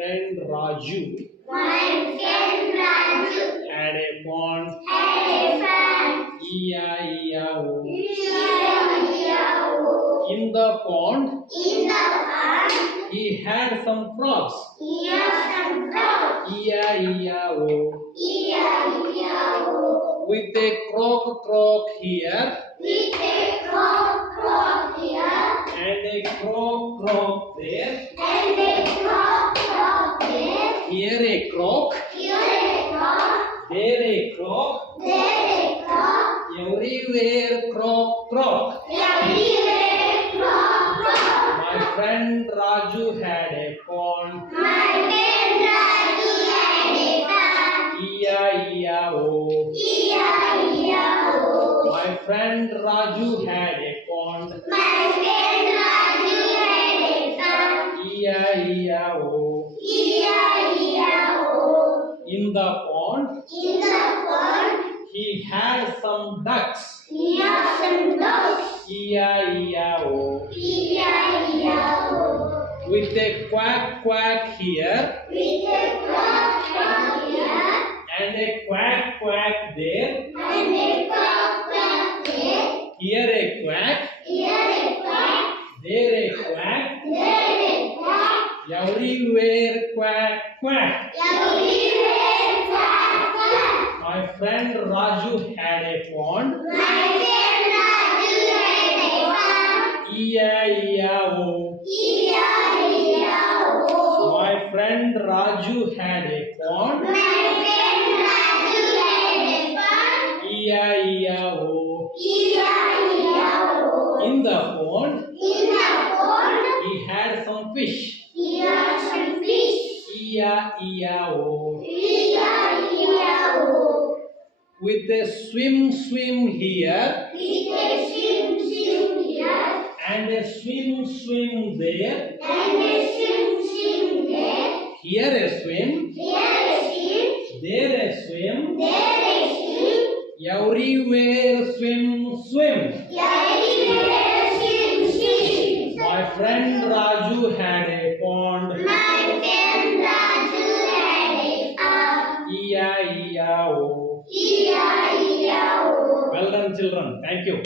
friend Raju had a pond. E-I-E-I-O. In the pond, he had some frogs. E-I-E-I-O. With a croak croak here and a croak croak there. Here a croak, there a croak, everywhere croak croak. My friend Raju had a pond. E-I-E-I-O. My friend Raju had a pond. E-I-E-I-O. In the pond, he had some ducks. E-I-E-I-O. With a quack quack here and a quack quack there. Here a quack, there a quack, everywhere quack quack. My friend Raju had a pond. E-I-E-I-O. My friend Raju had a pond. E-I-E-I-O. In the pond, he had some fish. E-I-E-I-O. With a swim swim here and a swim swim there. Here a swim, there a swim, everywhere swim swim. My friend Raju had a pond. E-I-E-I-O. Well done, children. Thank you.